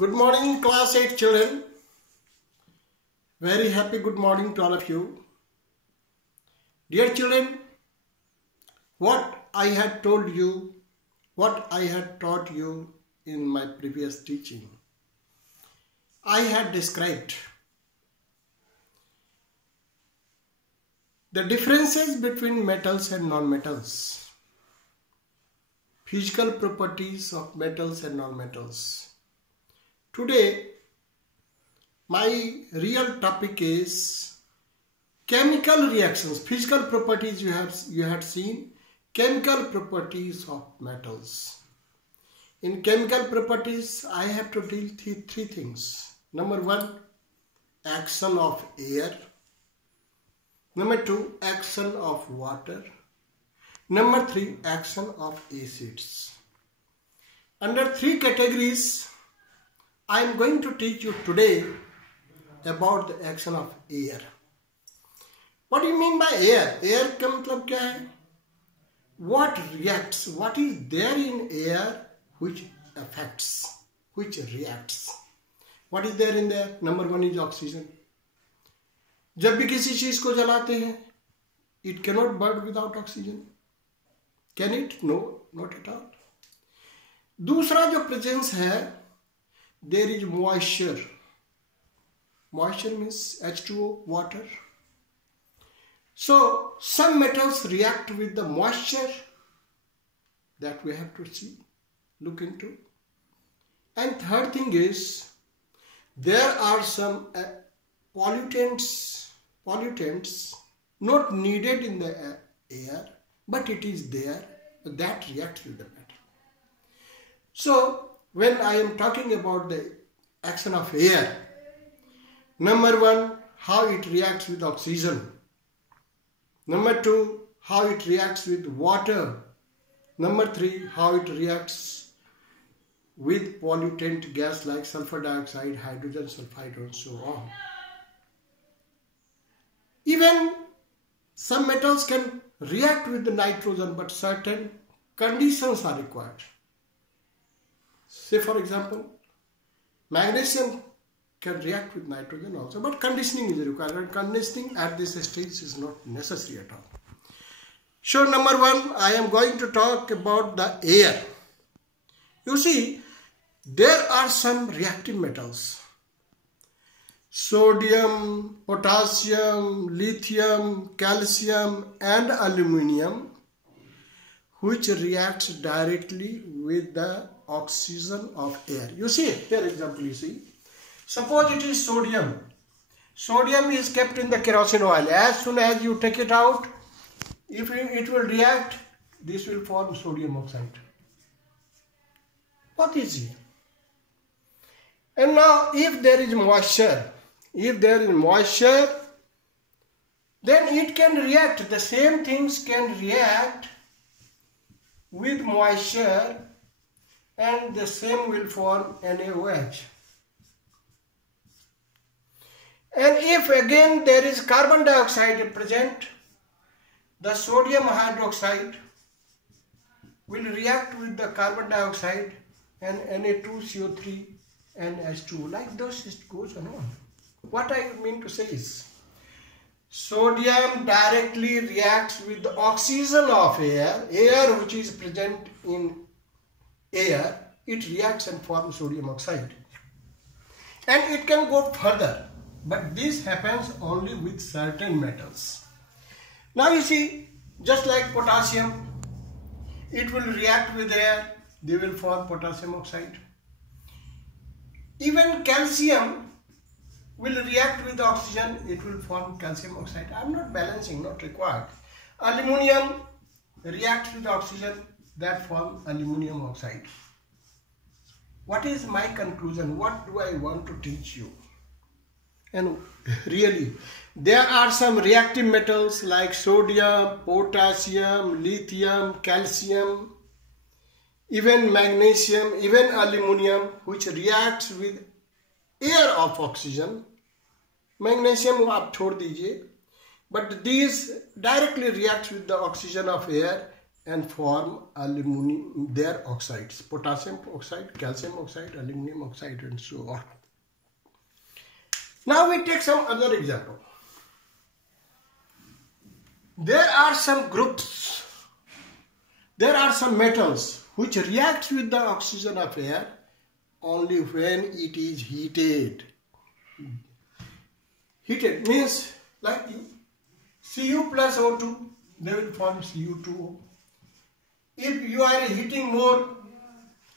Good morning, class 8 children. Very happy good morning to all of you. Dear children, what I had told you, what I had taught you in my previous teaching, I had described the differences between metals and non-metals, physical properties of metals and non-metals. Today, my real topic is chemical reactions. Physical properties you had seen, chemical properties of metals. In chemical properties, I have to deal with three things. Number one, action of air. Number two, action of water. Number three, action of acids. Under three categories, I am going to teach you today about the action of air. What do you mean by air? Air का मतलब क्या है? What reacts? What is there in air which affects, which reacts? What is there in there? Number one is oxygen. जब भी किसी चीज को जलाते हैं, it cannot burn without oxygen. Can it? No, not at all. दूसरा जो presence है, there is moisture. Moisture means H2O, water. So some metals react with the moisture that we have to see, look into. And third thing is there are some pollutants not needed in the air, but it is there that reacts with the metal. So when I am talking about the action of air, number one, how it reacts with oxygen. Number two, how it reacts with water. Number three, how it reacts with pollutant gas like sulfur dioxide, hydrogen sulfide and so on. Even some metals can react with the nitrogen, but certain conditions are required. Say for example, magnesium can react with nitrogen also, but conditioning is required, and conditioning at this stage is not necessary at all. So number one, I am going to talk about the air. You see, there are some reactive metals. Sodium, potassium, lithium, calcium and aluminium, which reacts directly with the oxygen of air. You see, here example you see. Suppose it is sodium. Sodium is kept in the kerosene oil. As soon as you take it out, if it will react, this will form sodium oxide. What is it? And now if there is moisture, then it can react. The same things can react with moisture, and the same will form NaOH. And if again there is carbon dioxide present, the sodium hydroxide will react with the carbon dioxide and Na2CO3 and H2O. Like this it goes on. What I mean to say is, sodium directly reacts with the oxygen of air which is present in air, it reacts and forms sodium oxide. And it can go further, but this happens only with certain metals. Now you see, just like potassium, it will react with air, they will form potassium oxide. Even calcium will react with oxygen, it will form calcium oxide. I am not balancing, not required. Aluminium reacts with oxygen, that form aluminium oxide. What is my conclusion? What do I want to teach you? And really, there are some reactive metals like sodium, potassium, lithium, calcium, even magnesium, even aluminium, which reacts with air of oxygen. Magnesium को आप छोड़ दीजिए, but these directly reacts with the oxygen of air and form aluminum, their oxides, potassium oxide, calcium oxide, aluminum oxide, and so on. Now we take some other example. There are some groups, there are some metals which react with the oxygen of air only when it is heated. Heated means like Cu plus O2, they will form Cu2O. If you are heating more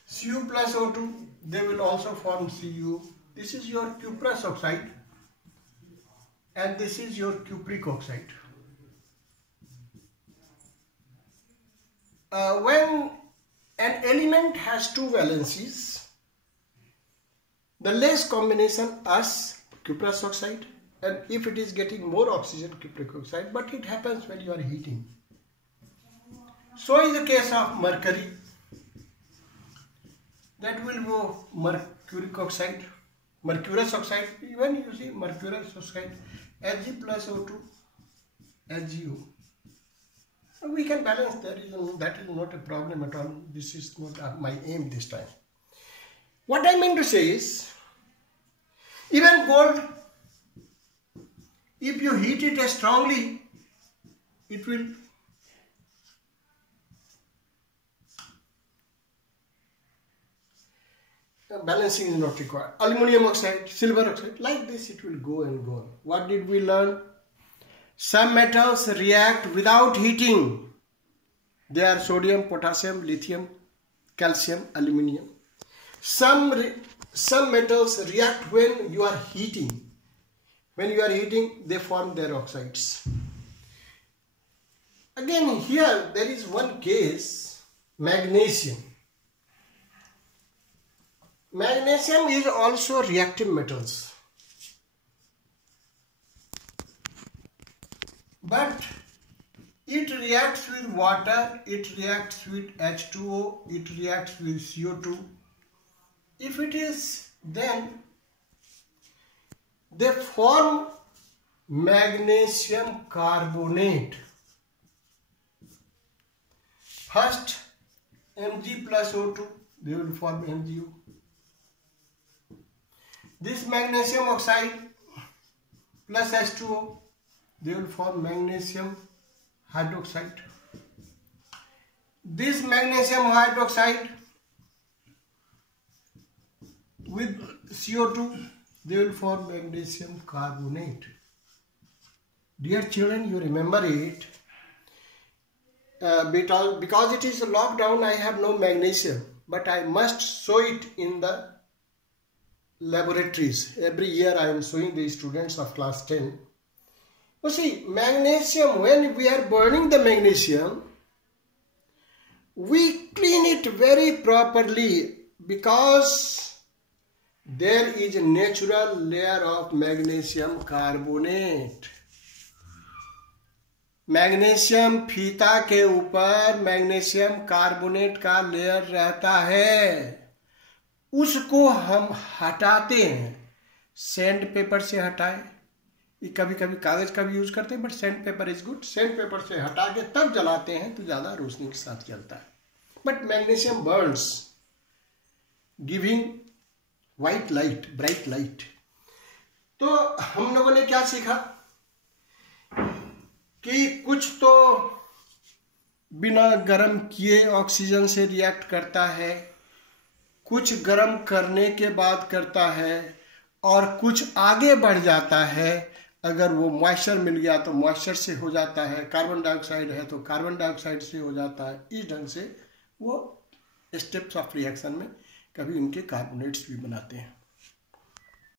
Cu plus O2, they will also form Cu. This is your cuprous oxide and this is your cupric oxide. When an element has two valencies, the less combination as cuprous oxide, and if it is getting more oxygen, cupric oxide, but it happens when you are heating. So is the case of mercury. That will go mercuric oxide, mercurous oxide. Even you see mercurous oxide, Hg plus O2, HgO. We can balance, that is not a problem at all. This is not my aim this time. What I mean to say is, even gold, if you heat it strongly, it will balancing is not required. Aluminum oxide, silver oxide, like this it will go and go on. What did we learn? Some metals react without heating. They are sodium, potassium, lithium, calcium, aluminum. Some metals react when you are heating. When you are heating, they form their oxides. Again, here there is one case, magnesium. Magnesium is also reactive metals. But it reacts with water, it reacts with H2O, it reacts with CO2. If it is, then they form magnesium carbonate. First, Mg plus O2, they will form MgO. This magnesium oxide plus H2O, they will form magnesium hydroxide. This magnesium hydroxide with CO2, they will form magnesium carbonate. Dear children, you remember it. Because it is a lockdown, I have no magnesium, but I must show it in the laboratories. Every year I am showing the students of class 10. You see, magnesium, when we are burning the magnesium, we clean it very properly because there is a natural layer of magnesium carbonate. Magnesium फीता के ऊपर magnesium carbonate का layer रहता है, उसको हम हटाते हैं। सैंड पेपर से हटाएं, कभी कभी कागज का भी यूज करते हैं, but sand paper is good. Sand paper से हटा के तब जलाते हैं तो ज्यादा रोशनी के साथ जलता है। But magnesium Burns giving white light, bright light. तो हम लोगों ने क्या सीखा कि कुछ तो बिना गर्म किए ऑक्सीजन से रिएक्ट करता है, कुछ गर्म करने के बाद करता है, और कुछ आगे बढ़ जाता है। अगर वो मॉइस्चर मिल गया तो मॉइस्चर से हो जाता है, कार्बन डाइऑक्साइड है तो कार्बन डाइऑक्साइड से हो जाता है। इस ढंग से वो स्टेप्स ऑफ रिएक्शन में कभी उनके कार्बोनेट्स भी बनाते हैं।